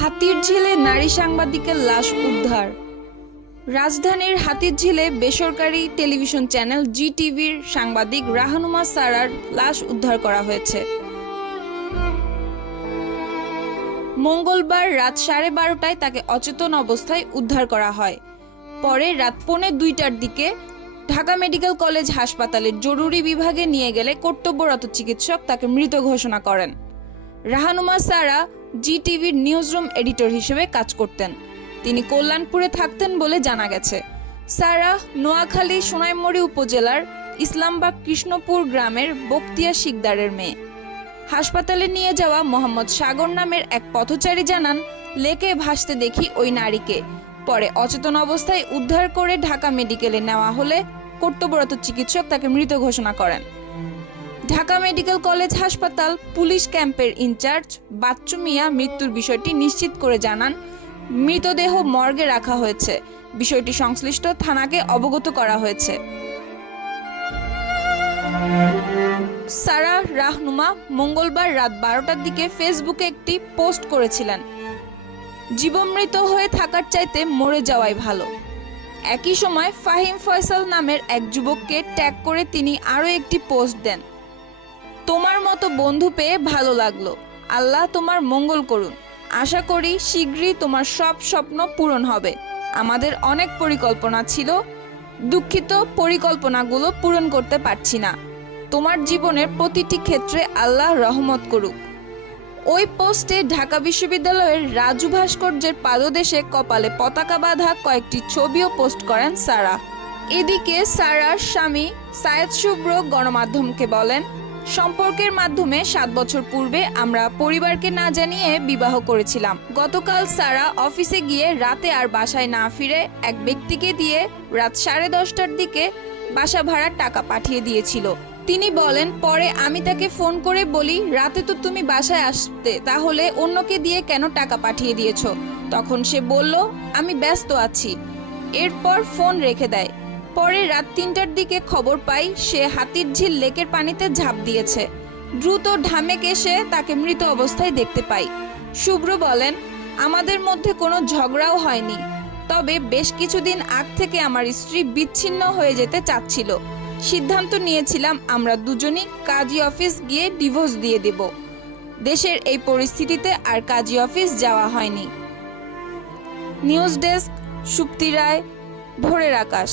হাতির ঝিলে নারী সাংবাদিকের লাশ উদ্ধার। রাজধানীর হাতির ঝিলে বেসরকারি টেলিভিশন চ্যানেল জি টিভির সাংবাদিক রাহানুমা সারার লাশ উদ্ধার করা হয়েছে। মঙ্গলবার রাত সাড়ে বারোটায় তাকে অচেতন অবস্থায় উদ্ধার করা হয়। পরে রাত পৌনে দুইটার দিকে ঢাকা মেডিকেল কলেজ হাসপাতালের জরুরি বিভাগে নিয়ে গেলে কর্তব্যরত চিকিৎসক তাকে মৃত ঘোষণা করেন। রাহানুমা সারা জি টিভির নিউজরুম এডিটর হিসেবে কাজ করতেন। তিনি কল্যাণপুরে থাকতেন বলে জানা গেছে। সারা নোয়াখালী সোনাইমুড়ি উপজেলার ইসলামবাগ কৃষ্ণপুর গ্রামের বক্তিয়া শিকদারের মেয়ে। হাসপাতালে নিয়ে যাওয়া মোহাম্মদ সাগর নামের এক পথচারী জানান, লেকে ভাসতে দেখি ওই নারীকে। পরে অচেতন অবস্থায় উদ্ধার করে ঢাকা মেডিকেলে নেওয়া হলে কর্তব্যরত চিকিৎসক তাকে মৃত ঘোষণা করেন। ঢাকা মেডিকেল কলেজ হাসপাতাল পুলিশ ক্যাম্পের ইনচার্জ বাচ্চু মিয়া মৃত্যুর বিষয়টি নিশ্চিত করে জানান, মৃতদেহ মর্গে রাখা হয়েছে। বিষয়টি সংশ্লিষ্ট থানাকে অবগত করা হয়েছে। সারা রাহনুমা মঙ্গলবার রাত বারোটার দিকে ফেসবুকে একটি পোস্ট করেছিলেন জীবমৃত হয়ে থাকার চাইতে মরে যাওয়াই ভালো। একই সময় ফাহিম ফয়সাল নামের এক যুবককে ট্যাগ করে তিনি আরও একটি পোস্ট দেন। তোমার মতো বন্ধু পেয়ে ভালো লাগল। আল্লাহ তোমার মঙ্গল করুন। আশা করি শীঘ্রই তোমার সব স্বপ্ন পূরণ হবে। আমাদের অনেক পরিকল্পনা ছিল। দুঃখিত পরিকল্পনাগুলো পূরণ করতে পারছি না। তোমার জীবনের প্রতিটি ক্ষেত্রে আল্লাহ রহমত করুক। ওই পোস্টে ঢাকা বিশ্ববিদ্যালয়ের রাজু ভাস্কর্যের পাদদেশে কপালে পতাকা বাঁধা কয়েকটি ছবিও পোস্ট করেন সারা। এদিকে সারার স্বামী সায়েদ শুভ্র গণমাধ্যমকে বলেন সম্পর্কের মাধ্যমে সাত বছর পূর্বে আমরা পরিবারকে না জানিয়ে বিবাহ করেছিলাম। গতকাল সারা অফিসে গিয়ে রাতে আর বাসায় না ফিরে এক ব্যক্তিকে দিয়ে রাত সাড়ে দশটার দিকে বাসা ভাড়ার টাকা পাঠিয়ে দিয়েছিল। তিনি বলেন, পরে আমি তাকে ফোন করে বলি, রাতে তো তুমি বাসায় আসতে, তাহলে অন্যকে দিয়ে কেন টাকা পাঠিয়ে দিয়েছ? তখন সে বলল, আমি ব্যস্ত আছি। এরপর ফোন রেখে দেয়। পরে রাত তিনটার দিকে খবর পাই সে হাতির ঝিল লেকের পানিতে ঝাঁপ দিয়েছে। দ্রুত ঢামেক এসে তাকে মৃত অবস্থায় দেখতে পাই। শুভ্র বলেন, আমাদের মধ্যে কোনো ঝগড়াও হয়নি। তবে বেশ কিছুদিন আগ থেকে আমার স্ত্রী বিচ্ছিন্ন হয়ে যেতে চাচ্ছিল। সিদ্ধান্ত নিয়েছিলাম আমরা দুজনই কাজী অফিস গিয়ে ডিভোর্স দিয়ে দেব। দেশের এই পরিস্থিতিতে আর কাজী অফিস যাওয়া হয়নি। নিউজ ডেস্ক, সুপ্তি রায়, ভোরের আকাশ।